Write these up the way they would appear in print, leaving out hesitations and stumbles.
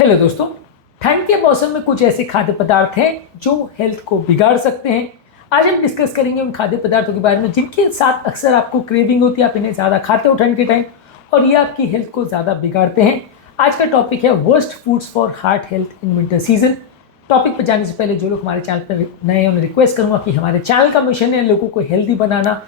Hello दोस्तों। ठंड के मौसम में कुछ ऐसे खाद्य पदार्थ हैं जो हेल्थ को बिगाड़ सकते हैं। आज हम डिस्कस करेंगे उन खाद्य पदार्थों के बारे में जिनके साथ अक्सर आपको क्रेविंग होती है, आप इन्हें ज़्यादा खाते हो ठंड के टाइम और ये आपकी हेल्थ को ज़्यादा बिगाड़ते हैं। आज का टॉपिक है worst foods for heart health in winter season. Topic पर जाने से पहले जो लोग हमारे चैनल पर नए हैं उन्हें रिक्वेस्ट करूँगा कि हमारे चैनल का मिशन है लोगों को हेल्दी बनाना,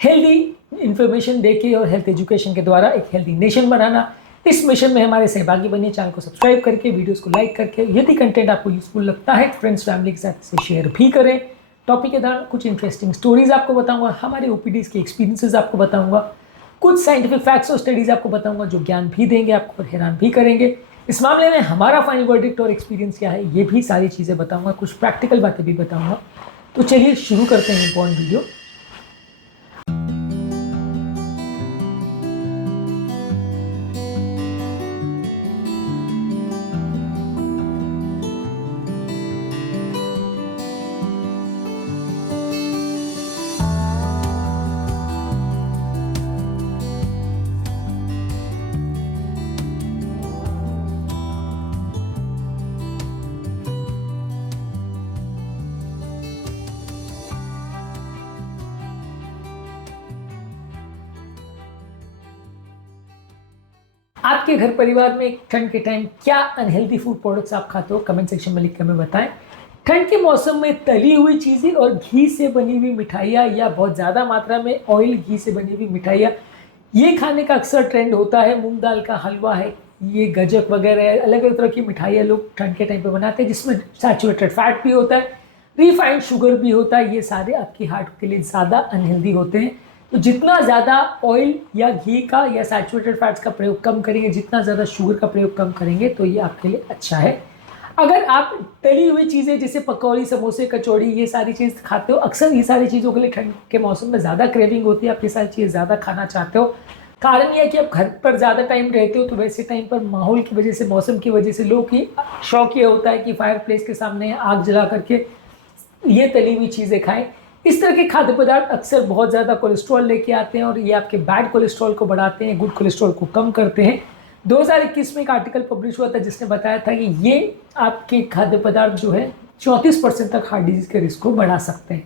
हेल्दी इन्फॉर्मेशन देके और हेल्थ एजुकेशन के द्वारा एक हेल्दी नेशन बनाना। इस मिशन में हमारे सहभागी बनिए, चैनल को सब्सक्राइब करके, वीडियोस को लाइक करके। यदि कंटेंट आपको यूजफुल लगता है फ्रेंड्स फैमिली के साथ इसे शेयर भी करें। टॉपिक के दौरान कुछ इंटरेस्टिंग स्टोरीज आपको बताऊंगा, हमारे ओपीडीज के एक्सपीरियंसेस आपको बताऊंगा, कुछ साइंटिफिक फैक्ट्स और स्टडीज आपको बताऊंगा जो ज्ञान भी देंगे आपको और हैरान भी करेंगे। इस मामले में हमारा फाइनल वर्डिक्ट और एक्सपीरियंस क्या है ये भी सारी चीज़ें बताऊंगा, कुछ प्रैक्टिकल बातें भी बताऊंगा। तो चलिए शुरू करते हैं इंपॉर्टेंट वीडियो। आपके घर परिवार में ठंड के टाइम क्या अनहेल्दी फूड प्रोडक्ट्स आप खाते हो, कमेंट सेक्शन में लिख कर हमें बताएं। ठंड के मौसम में तली हुई चीज़ें और घी से बनी हुई मिठाइयाँ या बहुत ज़्यादा मात्रा में ऑयल घी से बनी हुई मिठाइयाँ, ये खाने का अक्सर ट्रेंड होता है। मूंग दाल का हलवा है, ये गजक वगैरह अलग अलग तरह की मिठाइयाँ लोग ठंड के टाइम पे बनाते हैं जिसमें सैचुरेटेड फैट भी होता है, रिफाइंड शुगर भी होता है। ये सारे आपकी हार्ट के लिए ज़्यादा अनहेल्दी होते हैं। तो जितना ज़्यादा ऑयल या घी का या सैचुरेटेड फैट्स का प्रयोग कम करेंगे, जितना ज़्यादा शुगर का प्रयोग कम करेंगे तो ये आपके लिए अच्छा है। अगर आप तली हुई चीज़ें जैसे पकौड़ी, समोसे, कचौड़ी, ये सारी चीज़ खाते हो, अक्सर ये सारी चीज़ों के लिए ठंड के मौसम में ज़्यादा क्रेविंग होती है, आप ये सारी चीज़ें ज़्यादा खाना चाहते हो। कारण यह है कि आप घर पर ज़्यादा टाइम रहते हो तो वैसे टाइम पर माहौल की वजह से, मौसम की वजह से लोगों की शौक ये होता है कि फायर प्लेस के सामने आग जला करके ये तली हुई चीज़ें खाएं। इस तरह के खाद्य पदार्थ अक्सर बहुत ज़्यादा कोलेस्ट्रॉल लेके आते हैं और ये आपके बैड कोलेस्ट्रॉल को बढ़ाते हैं, गुड कोलेस्ट्रॉल को कम करते हैं। 2021 में एक आर्टिकल पब्लिश हुआ था जिसने बताया था कि ये आपके खाद्य पदार्थ जो है 34% तक हार्ट डिजीज के रिस्क को बढ़ा सकते हैं।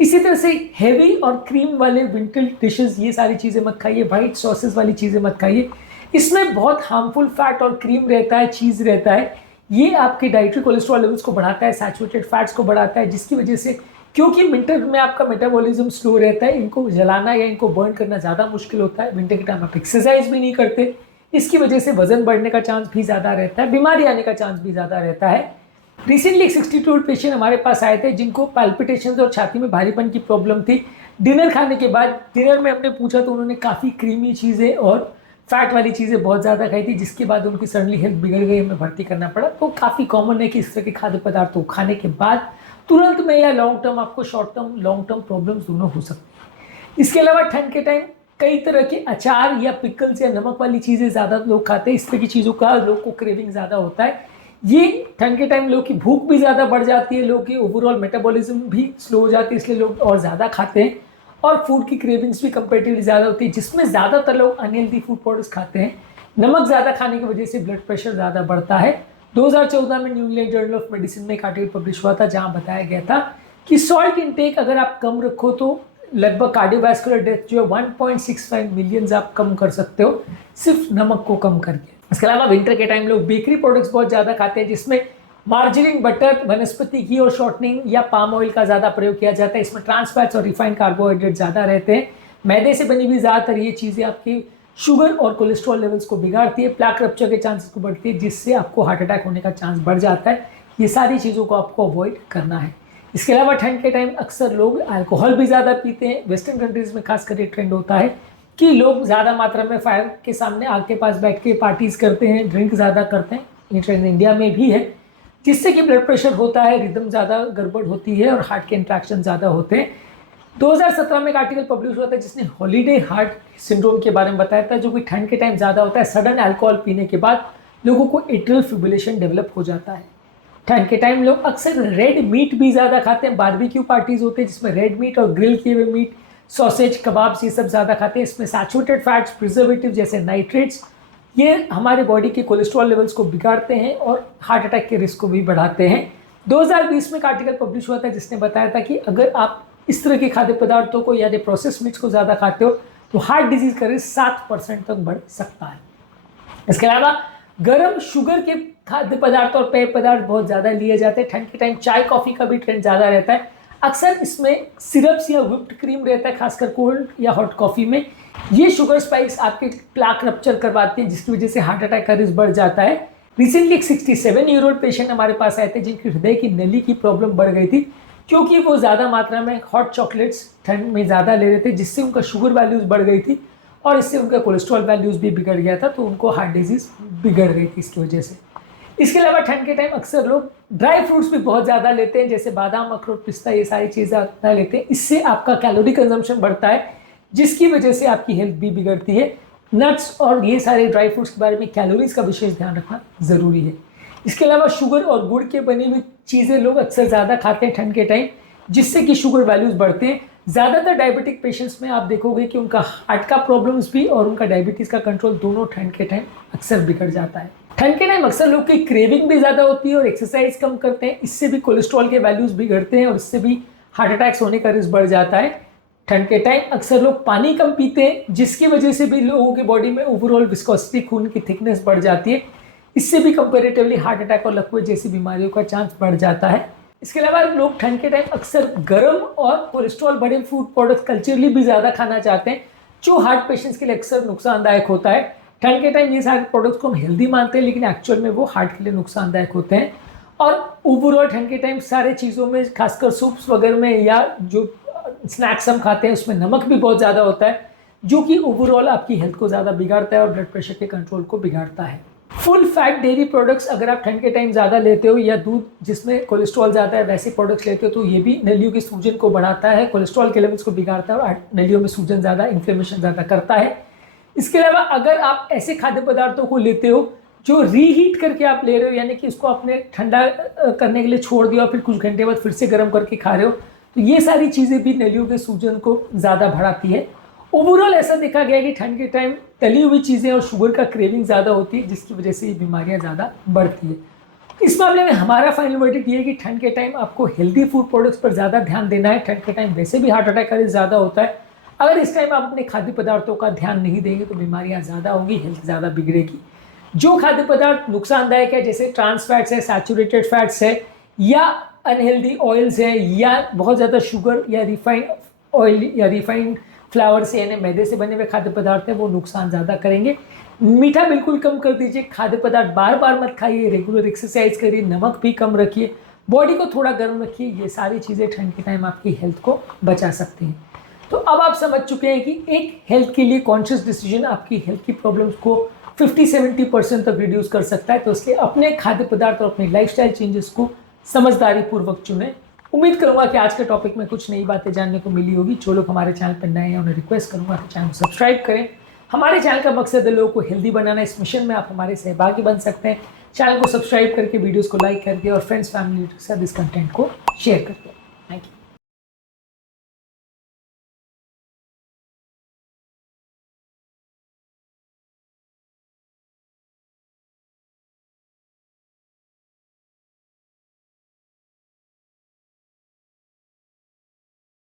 इसी तरह से हैवी और क्रीम वाले विंटर डिशेस, ये सारी चीज़ें मत खाइए। वाइट सॉसेस वाली चीज़ें मत खाइए, इसमें बहुत हार्मफुल फैट और क्रीम रहता है, चीज़ रहता है। ये आपके डाइटरी कोलेस्ट्रॉल लेवल्स को बढ़ाता है, सैचुरेटेड फैट्स को बढ़ाता है, जिसकी वजह से, क्योंकि विंटर में आपका मेटाबॉलिज्म स्लो रहता है, इनको जलाना या इनको बर्न करना ज़्यादा मुश्किल होता है। विंटर के टाइम आप एक्सरसाइज भी नहीं करते, इसकी वजह से वजन बढ़ने का चांस भी ज़्यादा रहता है, बीमारी आने का चांस भी ज़्यादा रहता है। रिसेंटली एक 62 पेशेंट हमारे पास आए थे जिनको पैल्पिटेशंस और छाती में भारीपन की प्रॉब्लम थी। डिनर खाने के बाद, डिनर में हमने पूछा तो उन्होंने काफ़ी क्रीमी चीज़ें और फैट वाली चीज़ें बहुत ज़्यादा खाई थी, जिसके बाद उनकी सडनली हेल्थ बिगड़ गई, हमें भर्ती करना पड़ा। तो काफ़ी कॉमन है कि इस तरह के खाद्य पदार्थों को खाने के बाद तुरंत में या लॉन्ग टर्म आपको short term, long term problems दोनों हो सकती हैं। इसके अलावा ठंड के टाइम कई तरह के अचार या पिकल्स या नमक वाली चीज़ें ज़्यादा लोग खाते हैं। इस तरह की चीज़ों का लोग को क्रेविंग ज़्यादा होता है। ये ठंड के टाइम लोग की भूख भी ज़्यादा बढ़ जाती है, लोग की ओवरऑल मेटाबॉलिज्म भी स्लो हो जाती है, इसलिए लोग और ज़्यादा खाते हैं और फूड की क्रेविंग्स भी कंपेरेटिवली ज़्यादा होती है, जिसमें ज़्यादातर लोग अनहेल्दी फूड प्रोडक्ट्स खाते हैं। नमक ज़्यादा खाने की वजह से ब्लड प्रेशर ज़्यादा बढ़ता है। 2014 में new England journal of medicine में एक आर्टिकल पब्लिश हुआ था जहाँ बताया गया था कि सॉल्ट इंटेक अगर आप कम रखो तो लगभग कार्डियोवैस्कुलर डेथ जो है 1.65 मिलियन आप कम कर सकते हो सिर्फ नमक को कम करके। इसके अलावा विंटर के टाइम लोग बेकरी प्रोडक्ट्स बहुत ज़्यादा खाते हैं जिसमें मार्जरीन, बटर, वनस्पति घी और शॉर्टनिंग या पाम ऑयल का ज़्यादा प्रयोग किया जाता है। इसमें ट्रांस फैट्स और रिफाइंड कार्बोहाइड्रेट ज़्यादा रहते हैं। मैदे से बनी हुई ज़्यादातर ये चीज़ें आपकी शुगर और कोलेस्ट्रॉल लेवल्स को बिगाड़ती है, प्लाक रप्चर के चांसेस को बढ़ती है, जिससे आपको हार्ट अटैक होने का चांस बढ़ जाता है। ये सारी चीज़ों को आपको अवॉइड करना है। इसके अलावा ठंड के टाइम अक्सर लोग अल्कोहल भी ज़्यादा पीते हैं। वेस्टर्न कंट्रीज़ में खासकर ये ट्रेंड होता है कि लोग ज़्यादा मात्रा में फायर के सामने आग के पास बैठ के पार्टीज़ करते हैं, ड्रिंक ज़्यादा करते हैं। ये ट्रेंड इंडिया में भी है, जिससे कि ब्लड प्रेशर होता है, रिदम ज़्यादा गड़बड़ होती है और हार्ट के इंट्रैक्शन ज़्यादा होते हैं। 2017 में एक आर्टिकल पब्लिश हुआ था जिसने हॉलीडे हार्ट सिंड्रोम के बारे में बताया था, जो कि ठंड के टाइम ज़्यादा होता है। सडन अल्कोहल पीने के बाद लोगों को एट्रियल फिब्रिलेशन डेवलप हो जाता है। ठंड के टाइम लोग अक्सर रेड मीट भी ज़्यादा खाते हैं। बारबेक्यू पार्टीज़ होते हैं जिसमें रेड मीट और ग्रिल किए हुए मीट, सॉसेज, कबाब्स, ये सब ज़्यादा खाते हैं। इसमें सैचुरेटेड फैट्स, प्रिजर्वेटिव जैसे नाइट्रेट्स ये हमारे बॉडी के कोलेस्ट्रॉल लेवल्स को बिगाड़ते हैं और हार्ट अटैक के रिस्क को भी बढ़ाते हैं। 2020 में एक आर्टिकल पब्लिश हुआ था जिसने बताया था कि अगर आप इस तरह के खाद्य पदार्थों को यानी प्रोसेस मीट्स को ज़्यादा खाते हो तो हार्ट डिजीज का रिस्क 7% तक बढ़ सकता है। इसके अलावा गर्म शुगर के खाद्य पदार्थ और पेय पदार्थ बहुत ज़्यादा लिए जाते हैं। ठंड के टाइम चाय कॉफ़ी का भी ट्रेंड ज़्यादा रहता है। अक्सर इसमें सिरप्स या व्हिप्ड क्रीम रहता है, खासकर कोल्ड या हॉट कॉफ़ी में। ये शुगर स्पाइक्स आपके प्लाक रप्चर करवाते हैं जिसकी वजह से हार्ट अटैक का रिस्क बढ़ जाता है। रिसेंटली एक 67 ईयर ओल्ड पेशेंट हमारे पास आए थे जिनकी हृदय की नली की प्रॉब्लम बढ़ गई थी क्योंकि वो ज़्यादा मात्रा में हॉट चॉकलेट्स ठंड में ज़्यादा ले रहे थे, जिससे उनका शुगर वैल्यूज़ बढ़ गई थी और इससे उनका कोलेस्ट्रॉल वैल्यूज़ भी बिगड़ गया था, तो उनको हार्ट डिजीज़ बिगड़ गई थी इसकी वजह से। इसके अलावा ठंड के टाइम अक्सर लोग ड्राई फ्रूट्स भी बहुत ज़्यादा लेते हैं, जैसे बादाम, अखरोट, पिस्ता, ये सारी चीज़ें ज़्यादा लेते हैं। इससे आपका कैलोरी कंजम्पशन बढ़ता है जिसकी वजह से आपकी हेल्थ भी बिगड़ती है। नट्स और ये सारे ड्राई फ्रूट्स के बारे में कैलोरीज का विशेष ध्यान रखना ज़रूरी है। इसके अलावा शुगर और गुड़ के बनी हुई चीज़ें लोग अक्सर ज़्यादा खाते हैं ठंड के टाइम, जिससे कि शुगर वैल्यूज़ बढ़ते हैं। ज़्यादातर डायबिटिक पेशेंट्स में आप देखोगे कि उनका हार्ट का प्रॉब्लम्स भी और उनका डायबिटीज़ का कंट्रोल दोनों ठंड के टाइम अक्सर बिगड़ जाता है। ठंड के टाइम अक्सर लोग की क्रेविंग भी ज़्यादा होती है और एक्सरसाइज कम करते हैं, इससे भी कोलेस्ट्रॉल के वैल्यूज़ बिगड़ते हैं और इससे भी हार्ट अटैक्स होने का रिस्क बढ़ जाता है। ठंड के टाइम अक्सर लोग पानी कम पीते हैं जिसकी वजह से भी लोगों की बॉडी में ओवरऑल विस्कोसिटी, खून की थिकनेस बढ़ जाती है। इससे भी कंपैरेटिवली हार्ट अटैक और लकवे जैसी बीमारियों का चांस बढ़ जाता है। इसके अलावा लोग ठंड के टाइम अक्सर गर्म और कोलेस्ट्रॉल बड़े फूड प्रोडक्ट्स कल्चरली भी ज़्यादा खाना चाहते हैं, जो हार्ट पेशेंट्स के लिए अक्सर नुकसानदायक होता है। ठंड के टाइम ये सारे प्रोडक्ट्स को हम हेल्दी मानते हैं लेकिन एक्चुअल में वो हार्ट के लिए नुकसानदायक होते हैं। और ओवरऑल ठंड के टाइम सारे चीज़ों में, खासकर सूप्स वगैरह में या जो स्नैक्स हम खाते हैं उसमें नमक भी बहुत ज़्यादा होता है, जो कि ओवरऑल आपकी हेल्थ को ज़्यादा बिगाड़ता है और ब्लड प्रेशर के कंट्रोल को बिगाड़ता है। फुल फैट डेयरी प्रोडक्ट्स अगर आप ठंड के टाइम ज़्यादा लेते हो या दूध जिसमें कोलेस्ट्रॉल ज़्यादा है वैसे प्रोडक्ट्स लेते हो तो ये भी नलियों के सूजन को बढ़ाता है, कोलेस्ट्रॉल के लेवल्स को बिगाड़ता है और नलियों में सूजन ज़्यादा, इन्फ्लेमेशन ज़्यादा करता है। इसके अलावा अगर आप ऐसे खाद्य पदार्थों को लेते हो जो रीहीट करके आप ले रहे हो, यानी कि इसको आपने ठंडा करने के लिए छोड़ दिया और फिर कुछ घंटे बाद फिर से गर्म करके खा रहे हो, तो ये सारी चीज़ें भी नलियों के सूजन को ज़्यादा बढ़ाती है। ओवरऑल ऐसा देखा गया कि ठंड के टाइम तली हुई चीज़ें और शुगर का क्रेविंग ज़्यादा होती है जिसकी वजह से ये बीमारियां ज़्यादा बढ़ती है। इस मामले में हमारा फाइनल वर्डिक्ट ये है कि ठंड के टाइम आपको हेल्दी फूड प्रोडक्ट्स पर ज़्यादा ध्यान देना है। ठंड के टाइम वैसे भी हार्ट अटैक का रिस्क ज़्यादा होता है। अगर इस टाइम आप अपने खाद्य पदार्थों का ध्यान नहीं देंगे तो बीमारियाँ ज़्यादा होंगी, हेल्थ ज़्यादा बिगड़ेगी। जो खाद्य पदार्थ नुकसानदायक है जैसे ट्रांस फैट्स है, सैचुरेटेड फैट्स है या अनहेल्दी ऑयल्स है या बहुत ज़्यादा शुगर या रिफाइंड ऑयल या रिफाइंड फ्लावर से यानी मैदे से बने हुए खाद्य पदार्थ हैं वो नुकसान ज़्यादा करेंगे। मीठा बिल्कुल कम कर दीजिए, खाद्य पदार्थ बार बार मत खाइए, रेगुलर एक्सरसाइज करिए, नमक भी कम रखिए, बॉडी को थोड़ा गर्म रखिए। ये सारी चीज़ें ठंड के टाइम आपकी हेल्थ को बचा सकती हैं। तो अब आप समझ चुके हैं कि एक हेल्थ के लिए कॉन्शियस डिसीजन आपकी हेल्थ की प्रॉब्लम्स को 50-70% तक रिड्यूस कर सकता है। तो इसलिए अपने खाद्य पदार्थ और अपने लाइफस्टाइल चेंजेस को समझदारी पूर्वक चुनें। उम्मीद करूंगा कि आज के टॉपिक में कुछ नई बातें जानने को मिली होगी। जो लोग हमारे चैनल पर नए हैं उन्हें रिक्वेस्ट करूंगा कि चैनल को सब्सक्राइब करें। हमारे चैनल का मकसद है लोगों को हेल्दी बनाना। इस मिशन में आप हमारे सहभागी बन सकते हैं। चैनल को सब्सक्राइब करके, वीडियोस को लाइक करके और फ्रेंड्स फैमिली के साथ इस कंटेंट को शेयर करके। Thank you.